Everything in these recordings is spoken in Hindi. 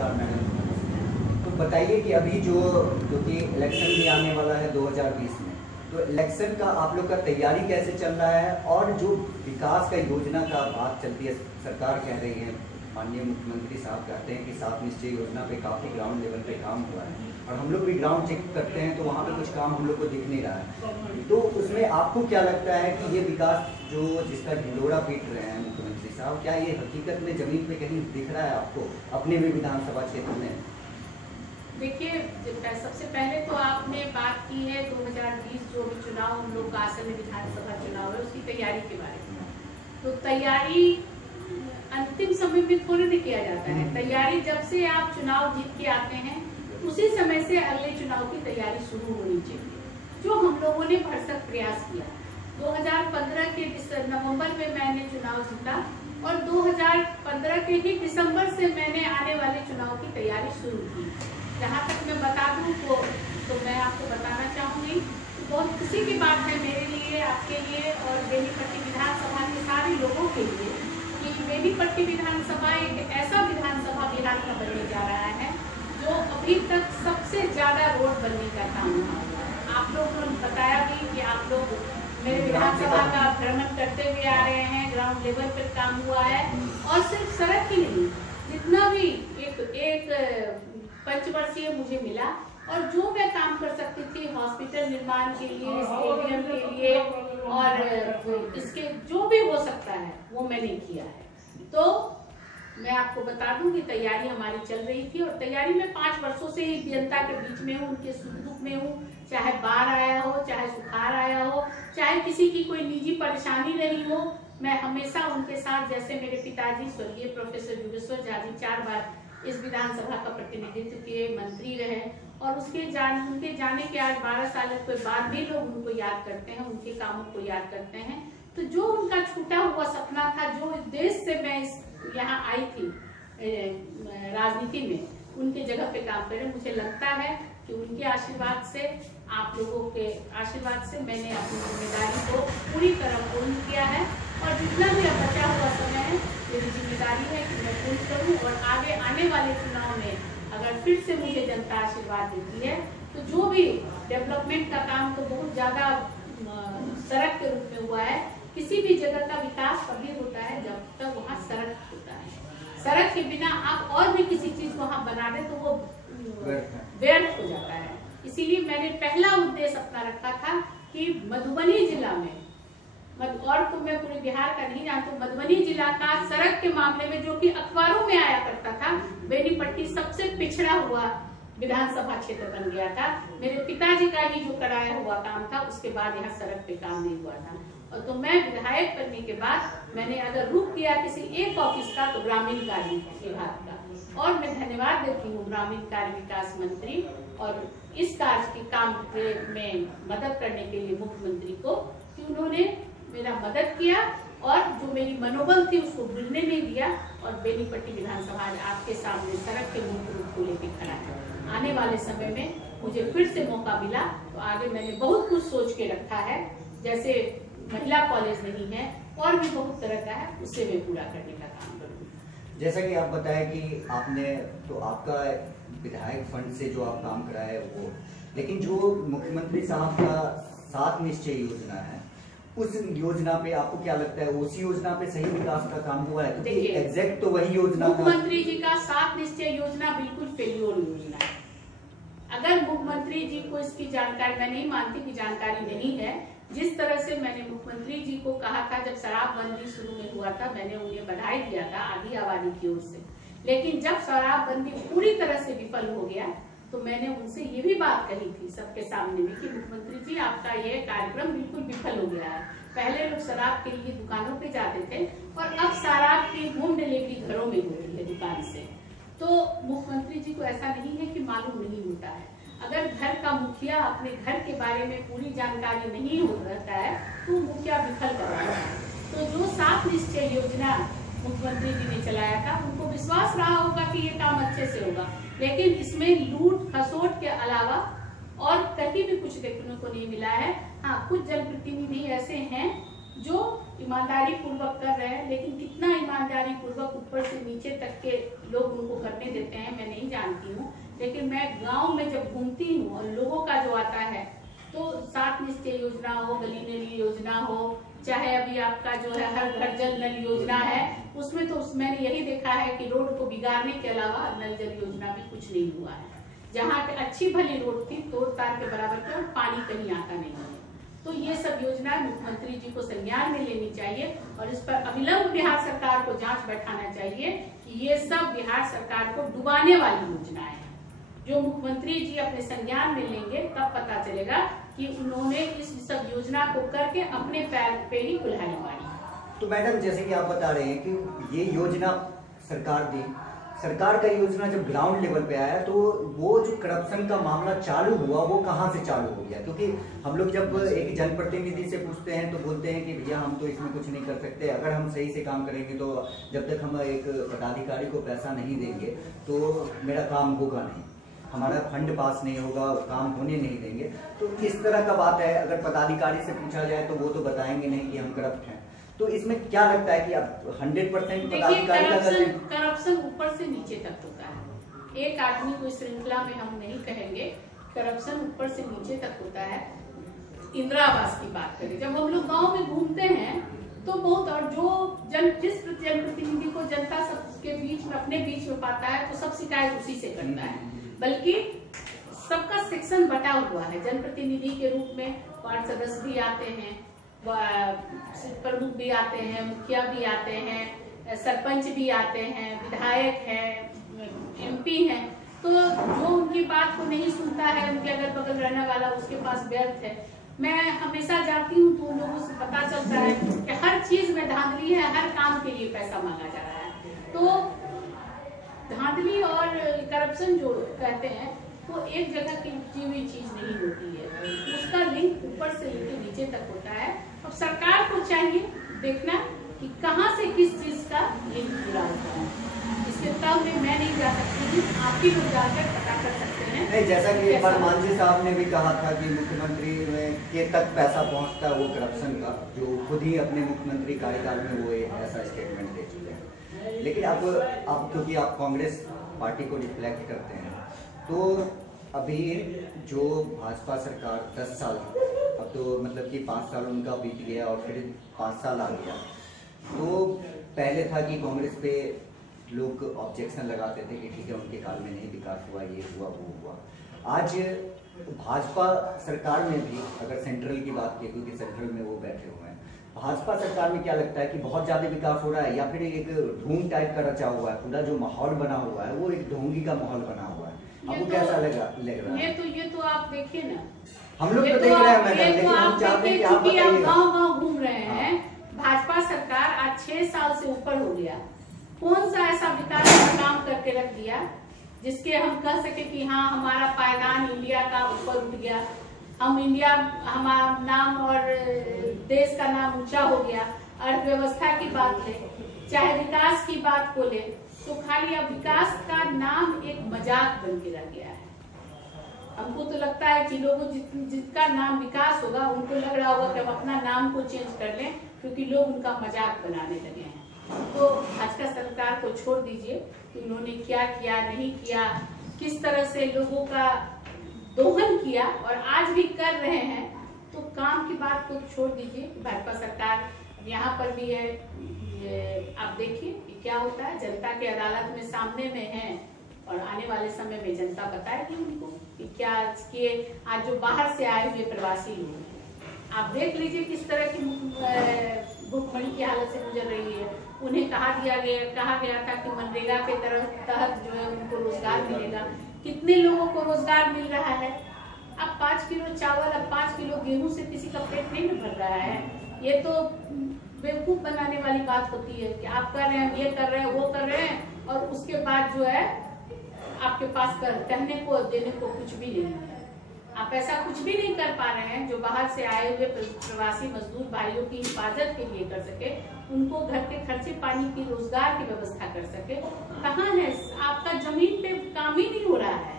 नमस्कार मैडम। तो बताइए कि अभी जो कि इलेक्शन भी आने वाला है 2020 में, तो इलेक्शन का आप लोग का तैयारी कैसे चल रहा है? और जो विकास का योजना का बात चलती है, सरकार कह रही है, माननीय मुख्यमंत्री साहब कहते हैं कि 7 निश्चय योजना पे काफ़ी ग्राउंड लेवल पे काम हुआ है, और हम लोग भी ग्राउंड चेक करते हैं तो वहाँ पे कुछ काम हम लोग को दिख नहीं रहा है। तो उसमें आपको क्या लगता है कि ये विकास जो जिसका ढिंढोरा पीट रहे हैं मुख्यमंत्री साहब, क्या ये हकीकत में जमीन पे कहीं दिख रहा है आपको अपने भी विधानसभा क्षेत्र में? देखिए, सबसे पहले तो आपने बात की है 2020 जो भी चुनाव हम लोग का आसन्न विधानसभा चुनाव है उसकी तैयारी के बारे में। तो तैयारी अंतिम समय में थोड़ी नहीं किया जाता है। तैयारी जब से आप चुनाव जीत के आते हैं उसी समय से अगले चुनाव की तैयारी शुरू होनी चाहिए, जो हम लोगों ने भरसक प्रयास किया। 2015 के नवंबर में मैंने चुनाव जीता और 2015 के ही दिसंबर से मैंने आने वाले चुनाव की तैयारी शुरू की। जहाँ तक मैं बता दूं तो मैं आपको बताना चाहूंगी, बहुत खुशी की बात है मेरे लिए, आपके लिए और बेनीपट्टी विधानसभा के सारे लोगों के लिए कि बेनीपट्टी विधानसभा एक ऐसा विधानसभा बिहार का बनने जा रहा है जो अभी तक सबसे ज्यादा रोड बनने का काम हुआ है। आप लोगों ने बताया भी कि आप लोग मेरे विधानसभा का भ्रमण करते हुए आ रहे हैं, ग्राउंड लेवल पर काम हुआ है। और सिर्फ सड़क ही नहीं, जितना भी एक पंचवर्षीय मुझे मिला और जो मैं काम कर सकती थी हॉस्पिटल निर्माण के लिए, स्टेडियम के लिए और इसके जो भी हो सकता है वो मैंने किया है। तो मैं आपको बता दूं कि तैयारी हमारी चल रही थी और तैयारी में 5 वर्षों से ही जनता के बीच में हूँ, उनके सुख दुख में हूँ। चाहे बाढ़ आया हो, चाहे सुखाड़ आया हो, चाहे किसी की कोई निजी परेशानी रही हो, मैं हमेशा उनके साथ। जैसे मेरे पिताजी स्वर्गीय प्रोफेसर योगेश्वर झा जी 4 बार इस विधानसभा का प्रतिनिधित्व किए, मंत्री रहे और उनके जाने के आज 12 साल के बाद भी लोग उनको याद करते हैं, उनके कामों को याद करते हैं। तो जो उनका छूटा हुआ सपना था, जो देश से मैं यहाँ आई थी राजनीति में, उनके जगह पे काम करें, मुझे लगता है कि उनके आशीर्वाद से, आप लोगों के आशीर्वाद से मैंने अपनी जिम्मेदारी को पूरी तरह पूर्ण किया है। और जितना भी अब बचा हुआ समय है मेरी जिम्मेदारी है कि मैं पूर्ण करूँ और आगे आने वाले चुनाव में अगर फिर से मुझे जनता आशीर्वाद देती है तो जो भी डेवलपमेंट का काम तो बहुत ज्यादा सड़क के रूप में हुआ है। किसी भी जगह का विकास तभी होता है जब तक वहाँ सड़क होता है। सड़क के बिना आप और भी किसी चीज वहाँ बना दे तो वो व्यर्थ हो जाता है। इसीलिए मैंने पहला उद्देश्य अपना रखा था कि मधुबनी जिला में, और तो मैं पूरे बिहार का नहीं जानती, मधुबनी जिला का सड़क के मामले में जो कि अखबारों में आया करता था, बेनीपट्टी सबसे पिछड़ा हुआ विधानसभा क्षेत्र बन गया था। मेरे पिताजी का ही जो कराया हुआ काम था उसके बाद यहाँ सड़क पे काम नहीं हुआ था। और तो मैं विधायक बनने के बाद मैंने अगर रुख किया किसी एक ऑफिस का तो ग्रामीण कार्य विभाग का, और मैं धन्यवाद देती हूँ ग्रामीण कार्य विकास मंत्री और इस कार्य के काम में मदद करने के लिए मुख्यमंत्री को कि उन्होंने मेरा मदद किया और जो मेरी मनोबल थी उसको गिरने नहीं दिया। और बेनीपट्टी विधानसभा आज आपके सामने सड़क के मुख्य रूप को लेकर खड़ा है। आने वाले समय में मुझे फिर से मौका मिला तो आगे मैंने बहुत कुछ सोच के रखा है, जैसे महिला कॉलेज नहीं है और भी बहुत तरह का है, उससे मैं पूरा करने का काम करूँगी। जैसा कि आप बताया कि आपने तो आपका विधायक फंड से जो आप काम कराए वो, लेकिन जो मुख्यमंत्री साहब का 7 निश्चय योजना है उस योजना पे आपको क्या लगता है उसी योजना पे सही विकास का काम हुआ है? क्योंकि एग्जैक्ट तो वही योजना मुख्यमंत्री जी का 7 निश्चय योजना बिल्कुल फेल्योर योजना है। अगर मुख्यमंत्री जी को इसकी जानकारी, मैं नहीं मानती कि जानकारी नहीं है। जिस तरह से मैंने मुख्यमंत्री जी को कहा था जब शराबबंदी शुरू में हुआ था, मैंने उन्हें बधाई दिया था आधी आबादी की ओर से, लेकिन जब शराबबंदी पूरी तरह से विफल हो गया तो मैंने उनसे ये भी बात कही थी सबके सामने में कि मुख्यमंत्री जी आपका ये कार्यक्रम बिल्कुल विफल हो गया है। पहले लोग शराब के लिए दुकानों पे जाते थे और अब शराब की होम डिलीवरी घरों में होती है दुकान से। तो मुख्यमंत्री जी को ऐसा नहीं है कि मालूम नहीं होता है। अगर घर का मुखिया अपने घर के बारे में पूरी जानकारी नहीं रहता है तो मुखिया विफल कर रहा है। तो जो 7 निश्चय योजना मुख्यमंत्री जी ने चलाया था उनको विश्वास रहा होगा कि ये काम अच्छे से होगा, लेकिन इसमें लूट खसोट के अलावा और कहीं भी कुछ देखने को नहीं मिला है। हाँ, कुछ जनप्रतिनिधि ऐसे हैं जो ईमानदारी पूर्वक कर रहे हैं, लेकिन कितना ईमानदारी पूर्वक ऊपर से नीचे तक के लोग उनको करने देते हैं मैं नहीं जानती हूँ। लेकिन मैं गांव में जब घूमती हूँ और लोगों का जो आता है, तो 7 निश्चय योजना हो, गली नली योजना हो, चाहे अभी आपका जो है हर घर जल नल योजना है, उसमें तो मैंने यही देखा है कि रोड को बिगाड़ने के अलावा नल जल योजना में कुछ नहीं हुआ है। जहाँ पे अच्छी भली रोड थी, तोड़ तार के बराबर का, पानी कहीं आता नहीं है। तो ये सब योजनाएं मुख्यमंत्री जी को संज्ञान में लेनी चाहिए और इस पर अविलंब बिहार सरकार को जांच बैठाना चाहिए कि ये सब बिहार सरकार को डुबाने वाली योजनाएं हैं। जो मुख्यमंत्री जी अपने संज्ञान में लेंगे तब पता चलेगा कि उन्होंने इस सब योजना को करके अपने पैर पे ही कुल्हाड़ी मारी। तो मैडम, जैसे कि आप बता रहे हैं कि ये योजना सरकार दी, सरकार का योजना जब ग्राउंड लेवल पे आया तो वो जो करप्शन का मामला चालू हुआ वो कहाँ से चालू हो गया? क्योंकि हम लोग जब एक जनप्रतिनिधि से पूछते हैं तो बोलते हैं कि भैया हम तो इसमें कुछ नहीं कर सकते, अगर हम सही से काम करेंगे तो जब तक हम एक पदाधिकारी को पैसा नहीं देंगे तो मेरा काम होगा नहीं, हमारा फंड पास नहीं होगा, काम होने नहीं देंगे। तो इस तरह का बात है। अगर पदाधिकारी से पूछा जाए तो वो तो बताएंगे नहीं कि हम करप्ट हैं। तो इसमें क्या लगता है कि अब 100% पदाधिकारी का करप्शन ऊपर से नीचे तक होता है। एक आदमी को इस श्रृंखला में हम नहीं कहेंगे, करप्शन ऊपर से नीचे तक होता है। इंदिरा आवास की बात करें, जब हम लोग गांव में घूमते हैं तो बहुत, और जो जिस जनप्रतिनिधि को जनता सबके बीच में अपने बीच में पाता है तो सब शिकायत उसी से करता है। बल्कि सबका सेक्शन बटा हुआ है। जनप्रतिनिधि के रूप में वार्ड सदस्य भी आते हैं, प्रमुख भी आते हैं, मुखिया भी आते हैं, सरपंच भी आते हैं, विधायक हैं, एमपी हैं। तो जो उनकी बात को नहीं सुनता है, उनके अगल बगल रहने वाला उसके पास व्यर्थ है। मैं हमेशा जाती हूँ तो लोगों से पता चलता है कि हर चीज में धांधली है, हर काम के लिए पैसा मांगा जा रहा है। तो धांधली और करप्शन जो कहते हैं वो एक जगह की रुकी हुई चीज नहीं होती है, उसका लिंक ऊपर से लेकर नीचे तक होता है। अब सरकार को चाहिए देखना कि कहां से किस चीज का लिंक जुड़ा होता है। इसके तब में मैं नहीं जा सकती हूँ, आप ही लोग जाकर पता कर सकते हैं। नहीं, जैसा कि एक बार मांझी साहब ने भी कहा था कि मुख्यमंत्री के तक पैसा पहुंचता है वो करप्शन का, जो खुद ही अपने मुख्यमंत्री कार्यकाल में वो ऐसा स्टेटमेंट दे चुके हैं। लेकिन अब क्योंकि आप कांग्रेस पार्टी को रिफ्लेक्ट करते हैं, तो अभी जो भाजपा सरकार 10 साल, अब तो मतलब कि 5 साल उनका बीत गया और फिर 5 साल आ गया। तो पहले था कि कांग्रेस पे लोग ऑब्जेक्शन लगाते थे कि ठीक है उनके काल में नहीं विकास हुआ, ये हुआ वो हुआ। आज भाजपा सरकार में भी अगर सेंट्रल की बात की, क्योंकि सेंट्रल में वो बैठे हुए हैं, भाजपा सरकार में क्या लगता है कि बहुत ज्यादा विकास हो रहा है या फिर एक ढोंग टाइप का रचा हुआ है? पूरा जो माहौल बना हुआ है वो एक ढोंगी का माहौल बना हुआ है। आपको कैसा लग रहा है? ये तो आप देखिए ना, हम लोग तो देख रहे हैं मैडम, लेकिन हम चाहते हैं कि आप बताइए। गाँव घूम रहे हैं, भाजपा सरकार आज 6 साल से ऊपर हो गया। कौन सा ऐसा विकास का काम करके रख दिया जिसके हम कह सके कि हाँ हमारा पायदान इंडिया का ऊपर उठ गया, हम इंडिया, हमारा नाम और देश का नाम ऊंचा हो गया। अर्थव्यवस्था की बात ले, चाहे विकास की बात को ले, तो खाली अब विकास का नाम एक मजाक बन के रह गया है। हमको तो लगता है कि लोगों जिसका नाम विकास होगा उनको लग रहा होगा कि हम अपना नाम को चेंज कर लें, क्योंकि लोग उनका मजाक बनाने लगे हैं। तो भाजपा सरकार को छोड़ दीजिए कि उन्होंने क्या किया नहीं किया, किस तरह से लोगों का दोहन किया और आज भी कर रहे हैं। तो काम की बात को छोड़ दीजिए। भाजपा सरकार यहाँ पर भी है, आप देखिए कि क्या होता है। जनता की अदालत में सामने में है और आने वाले समय में जनता बताएगी उनको कि क्या किए। आज जो बाहर से आए हुए प्रवासी लोग हैं, आप देख लीजिए किस तरह की भूखमरी की हालत से गुजर रही है। उन्हें कहा गया था कि मनरेगा के तहत जो है उनको रोजगार मिलेगा। कितने लोगों को रोजगार मिल रहा है? अब 5 किलो चावल, अब 5 किलो गेहूं से किसी का पेट नहीं भर रहा है। ये तो बेवकूफ बनाने वाली बात होती है कि आप कर रहे हैं, ये कर रहे हैं, वो कर रहे हैं, और उसके बाद जो है आपके पास कहने को देने को कुछ भी नहीं है। आप ऐसा कुछ भी नहीं कर पा रहे हैं जो बाहर से आए हुए प्रवासी मजदूर भाइयों की हिफाजत के लिए कर सके, उनको घर के खर्चे पानी की, रोजगार की व्यवस्था कर सके। कहाँ है आपका? जमीन पे काम ही नहीं हो रहा है।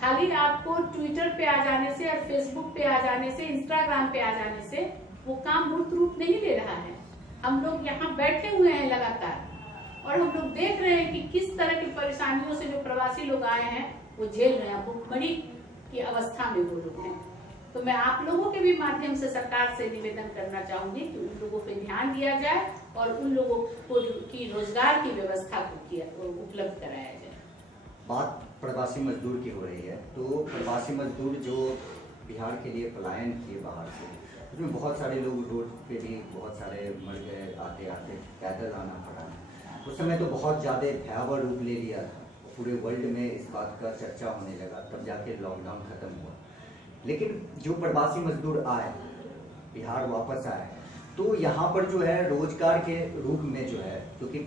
खाली आपको ट्विटर पे आ जाने से और फेसबुक पे आ जाने से, इंस्टाग्राम पे आ जाने से वो काम मूर्त रूप नहीं ले रहा है। हम लोग यहाँ बैठे हुए हैं लगातार और हम लोग देख रहे हैं कि किस तरह की परेशानियों से जो प्रवासी लोग आए हैं वो झेल रहे हैं, भूखमरी की अवस्था में वो लोग हैं। तो मैं आप लोगों के भी माध्यम से सरकार से निवेदन करना चाहूंगी कि उन लोगों पे ध्यान दिया जाए और उन लोगों को की रोजगार की व्यवस्था को उपलब्ध कराया जाए। बात प्रवासी मजदूर की हो रही है, तो प्रवासी मजदूर जो बिहार के लिए पलायन किए बाहर से, उसमें बहुत सारे लोग रोड पे भी बहुत सारे मर गए, आते आते पैदल आना पड़ा। उस समय तो बहुत ज़्यादा भयावह रूप ले लिया था, पूरे वर्ल्ड में इस बात का चर्चा होने लगा, तब जाके लॉकडाउन खत्म हुआ। लेकिन जो प्रवासी मजदूर आए, बिहार वापस आए, तो यहाँ पर जो है रोजगार के रूप में जो है, क्योंकि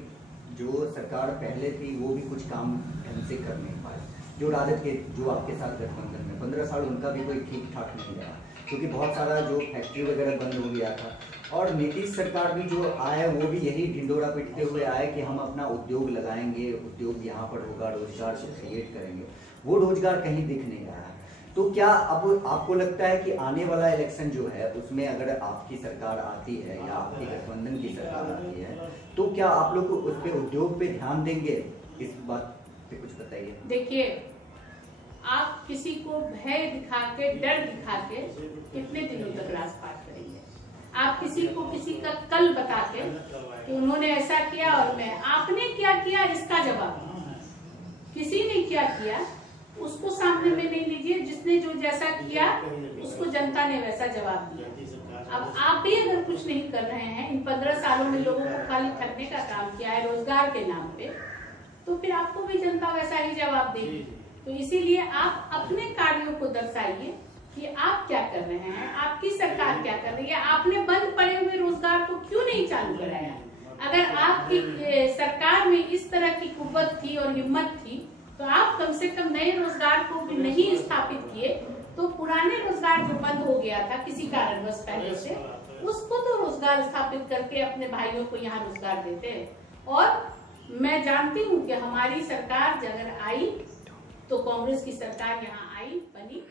जो सरकार पहले थी वो भी कुछ काम ढंग से कर नहीं पाए। जो राजद के जो आपके साथ गठबंधन में 15 साल उनका भी कोई ठीक ठाक नहीं रहा, क्योंकि बहुत सारा जो फैक्ट्री वगैरह बंद हो गया था। और नीतीश सरकार भी जो आए वो भी यही ढिंडोरा पीटते हुए आए कि हम अपना उद्योग लगाएंगे, उद्योग यहाँ पर होगा, रोजगार से क्रिएट करेंगे। वो रोजगार कहीं दिख नहीं रहा है। तो क्या अब आपको लगता है कि आने वाला इलेक्शन जो है उसमें अगर आपकी सरकार आती है या आपकी गठबंधन की सरकार आती है, तो क्या आप लोग उस पे उद्योग पे ध्यान देंगे? इस बात पे कुछ बताइए। देखिए, आप किसी को भय दिखा के, डर दिखा के कितने दिनों तक राजपाट करेंगे? आप किसी को किसी का कल बता के कि उन्होंने ऐसा किया और आपने क्या किया इसका जवाब किसी ने क्या किया उसको सामने में नहीं लीजिए। जिसने जो जैसा किया उसको जनता ने वैसा जवाब दिया। अब आप भी अगर कुछ नहीं कर रहे हैं, इन 15 सालों में लोगों को खाली ठगने का काम किया है रोजगार के नाम पे, तो फिर आपको भी जनता वैसा ही जवाब देगी। तो इसीलिए आप अपने कार्यों को दर्शाइए कि आप क्या कर रहे हैं, आपकी सरकार क्या कर रही है। आपने बंद पड़े हुए रोजगार को क्यों नहीं चालू कराया? अगर आपकी सरकार में इस तरह की कुव्वत थी और हिम्मत थी तो आप कम से कम नए रोजगार को भी नहीं स्थापित किए, तो पुराने रोजगार जो बंद हो गया था किसी कारणवश पहले से, उसको तो रोजगार स्थापित करके अपने भाइयों को यहाँ रोजगार देते। और मैं जानती हूँ कि हमारी सरकार अगर आई तो कांग्रेस की सरकार यहाँ आई, बनी।